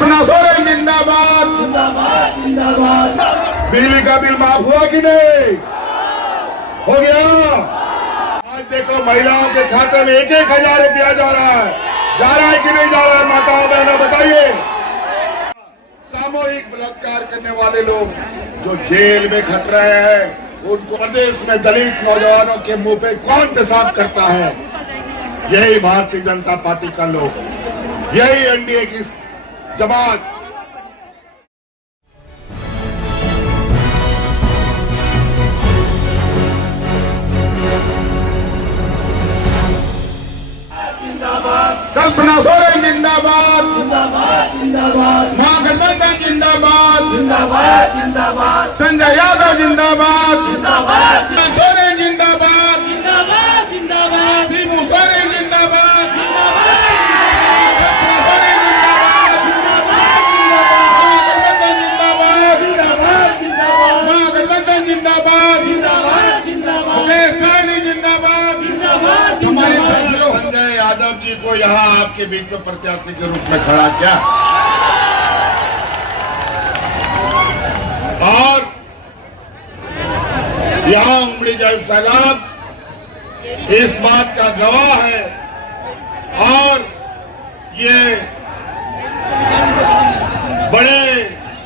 कल्पना सोरेन जिंदाबाद। जिंदाबाद जिंदाबाद। बिजली का बिल माफ हुआ कि नहीं? हो गया। आज देखो महिलाओं के खाते में 1,000 रुपया जा रहा है कि नहीं जा रहा है? माताओं बहनों बताइए। सामूहिक बलात्कार करने वाले लोग जो जेल में खट रहे हैं, उनको प्रदेश में दलित नौजवानों के मुंह पे कौन पेशाब करता है? यही भारतीय जनता पार्टी का लोग, यही एनडीए की जमात। कल्पना सोरेन जिंदाबाद। जिंदाबाद जिंदाबाद। महागठबंधन जिंदाबाद। जिंदाबाद जिंदाबाद। संजय यादव जिंदाबाद। जिंदाबाद सोरेन जिंदाबाद। जिंदाबाद जिंदाबाद। शिबू सोरेन जिंदाबाद। महागठबंधन जिंदाबाद। हमारे संजय यादव जी को यहाँ आपके बीच में प्रत्याशी के रूप में खड़ा किया और यहाँ उमड़ी जय सैलाब इस बात का गवाह है और ये बड़े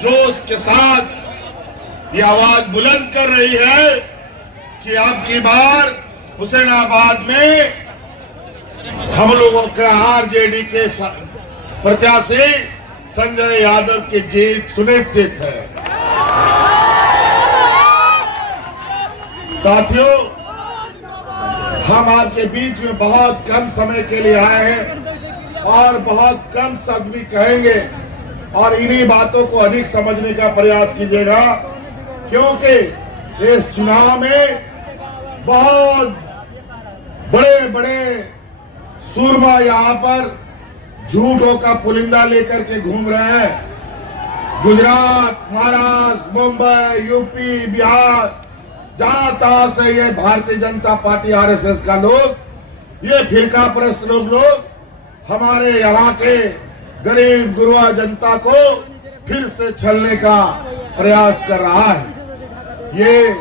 जोश के साथ ये आवाज बुलंद कर रही है कि अब की बार हुसैनाबाद में हम लोगों का आरजेडी के प्रत्याशी संजय यादव की जीत सुनिश्चित है। साथियों, हम आपके बीच में बहुत कम समय के लिए आए हैं और बहुत कम शब्द भी कहेंगे और इन्हीं बातों को अधिक समझने का प्रयास कीजिएगा, क्योंकि इस चुनाव में बहुत बड़े बड़े सूरमा यहाँ पर झूठों का पुलिंदा लेकर के घूम रहे हैं। गुजरात, महाराष्ट्र, मुंबई, यूपी, बिहार, जहां तहां से ये भारतीय जनता पार्टी आरएसएस का लोग, ये फिरका परस्त लोग हमारे यहाँ के गरीब गुरुआ जनता को फिर से छलने का प्रयास कर रहा है। ये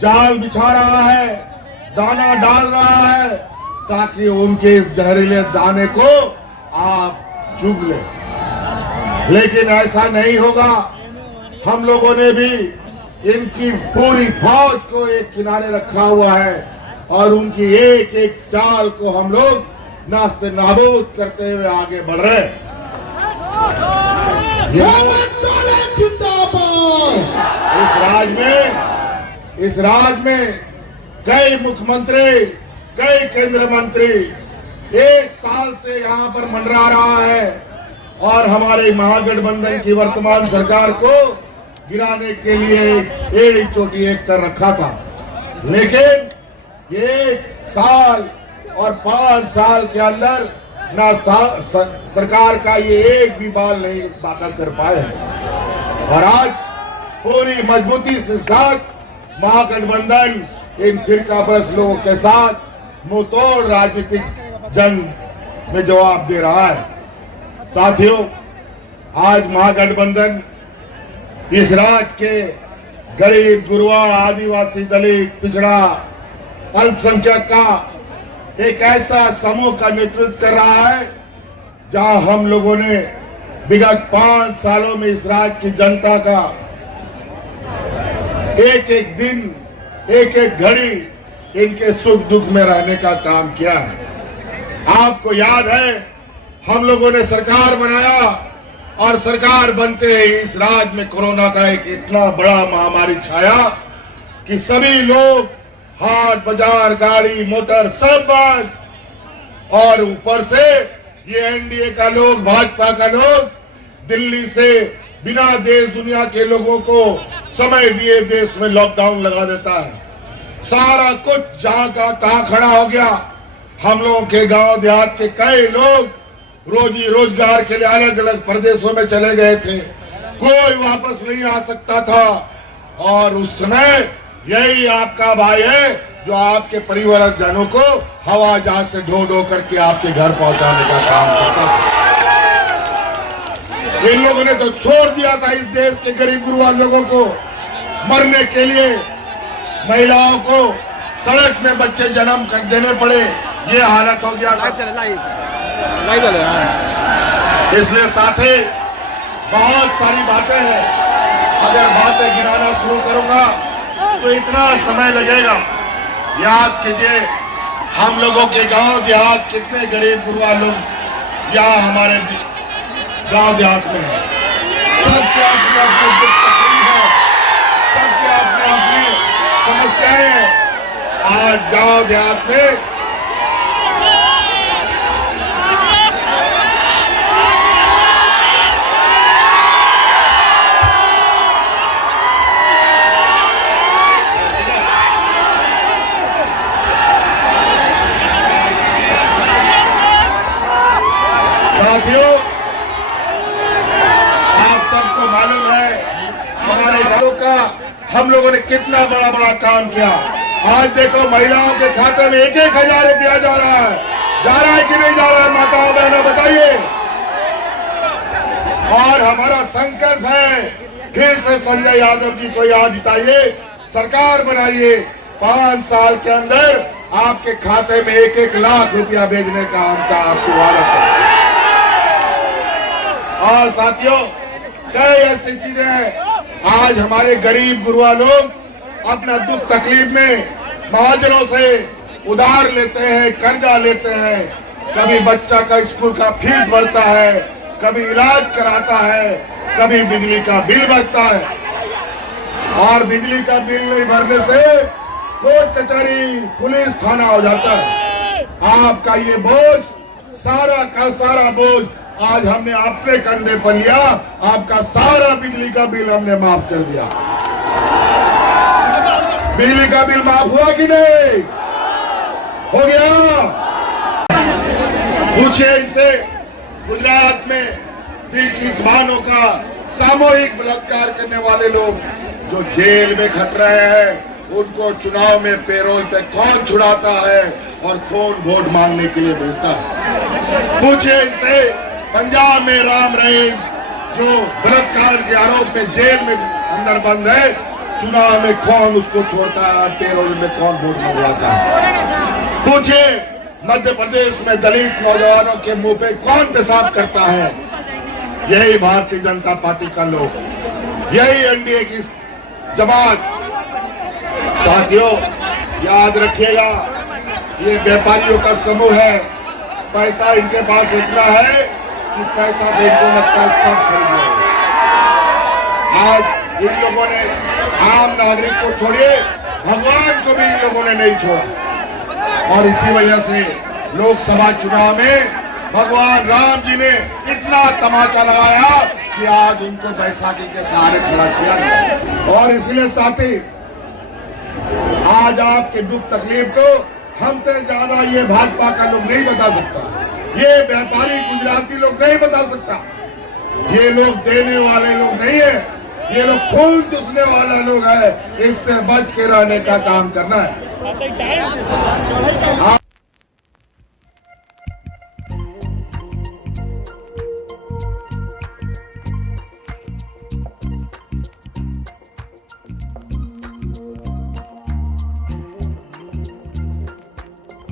जाल बिछा रहा है, दाना डाल रहा है ताकि उनके इस जहरीले दाने को आप चुग लें, लेकिन ऐसा नहीं होगा। हम लोगों ने भी इनकी पूरी फौज को एक किनारे रखा हुआ है और उनकी एक एक चाल को हम लोग नास्ते नाबूद करते हुए आगे बढ़ रहे हैं। इस राज में कई मुख्यमंत्री, कई केंद्र मंत्री एक साल से यहाँ पर मंडरा रहा है और हमारे महागठबंधन की वर्तमान सरकार को गिराने के लिए एड़ी चोटी एक कर रखा था, लेकिन ये 1 साल और 5 साल के अंदर ना सरकार का ये एक भी बाल नहीं बाका कर पाए और आज पूरी मजबूती के साथ महागठबंधन इन फिरका परस्त लोगों के साथ मुंहतोड़ राजनीतिक जंग में जवाब दे रहा है। साथियों, आज महागठबंधन इस राज्य के गरीब गुरुआ, आदिवासी, दलित, पिछड़ा, अल्पसंख्यक का एक ऐसा समूह का नेतृत्व कर रहा है जहां हम लोगों ने विगत 5 सालों में इस राज्य की जनता का एक एक दिन, एक एक घड़ी इनके सुख दुख में रहने का काम किया है। आपको याद है, हम लोगों ने सरकार बनाया और सरकार बनते ही इस राज्य में कोरोना का एक इतना बड़ा महामारी छाया कि सभी लोग हाट बाजार, गाड़ी मोटर सब बंद और ऊपर से ये एनडीए का लोग, भाजपा का लोग दिल्ली से बिना देश दुनिया के लोगों को समय दिए देश में लॉकडाउन लगा देता है। सारा कुछ जहां का तहां खड़ा हो गया। हम लोगों के गांव देहात के कई लोग रोजी रोजगार के लिए अलग अलग प्रदेशों में चले गए थे, कोई वापस नहीं आ सकता था और उस समय यही आपका भाई है जो आपके परिवारजनों को हवाई जहाज से ढो ढो करके आपके घर पहुंचाने का काम करता था। इन लोगों ने तो छोड़ दिया था इस देश के गरीब गुरबा लोगों को मरने के लिए। महिलाओं को सड़क में बच्चे जन्म कर देने पड़े, ये हालत हो गया था। इसलिए साथी बहुत सारी बातें हैं, अगर बातें गिनाना शुरू करूंगा तो इतना समय लगेगा। याद कीजिए हम लोगों के गांव देहात कितने गरीब गुरबा लोग यहाँ हमारे गांव देहात में है। सबके अपने अपने दुख तकलीफ है, सबके अपने अपने समस्याएं हैं। आज गांव देहात में साथियों, आप सबको मालूम है हमारे घरों का हम लोगों ने कितना बड़ा बड़ा काम किया। आज देखो महिलाओं के खाते में 1,000 रुपया जा रहा है कि नहीं जा रहा है? माताओं बहनों बताइए। और हमारा संकल्प है फिर से संजय यादव जी को यहाँ जिताइए, सरकार बनाइए, 5 साल के अंदर आपके खाते में 1-1 लाख रुपया भेजने का हमका आपको वादा है। और साथियों कई ऐसी चीजें हैं, आज हमारे गरीब गुरबा लोग अपना दुख तकलीफ में महाजनों से उधार लेते हैं, कर्जा लेते हैं। कभी बच्चा का स्कूल का फीस भरता है, कभी इलाज कराता है, कभी बिजली का बिल भरता है। और बिजली का बिल नहीं भरने से कोर्ट कचहरी पुलिस थाना हो जाता है। आपका ये बोझ सारा का सारा बोझ आज हमने अपने कंधे पर लिया। आपका सारा बिजली का बिल हमने माफ कर दिया। बिजली का बिल माफ हुआ कि नहीं? हो गया। पूछिए इनसे, गुजरात में बिल्किस बानो का सामूहिक बलात्कार करने वाले लोग जो जेल में खट रहे हैं, उनको चुनाव में पेरोल पे कौन छुड़ाता है और कौन वोट मांगने के लिए भेजता है? पूछिए इनसे, पंजाब में राम रहीम जो बलात्कार के आरोप में जेल में अंदर बंद है, चुनाव में कौन उसको छोड़ता है, पेरोल में कौन वोट मंगवाता है? पूछिए मध्य प्रदेश में दलित नौजवानों के मुंह पे कौन पेशाब करता है? यही भारतीय जनता पार्टी का लोग, यही एनडीए की जमात। साथियों याद रखिएगा, ये व्यापारियों का समूह है। पैसा इनके पास इतना है कि पैसा से इनको लगता है सब खरीद लेंगे। आज इन लोगों ने आम नागरिक को छोड़िए, भगवान को भी इन लोगों ने नहीं छोड़ा। और इसी वजह से लोकसभा चुनाव में भगवान राम जी ने इतना तमाचा लगाया कि आज उनको बैसाखी के सहारे खड़ा किया गया। और इसलिए साथी आज आपके दुख तकलीफ को हमसे ज्यादा ये भाजपा का लोग नहीं बता सकता, ये व्यापारी गुजराती लोग नहीं बता सकता। ये लोग देने वाले लोग नहीं है, ये लोग खून चूसने वाला लोग है। इससे बच के रहने का काम करना है।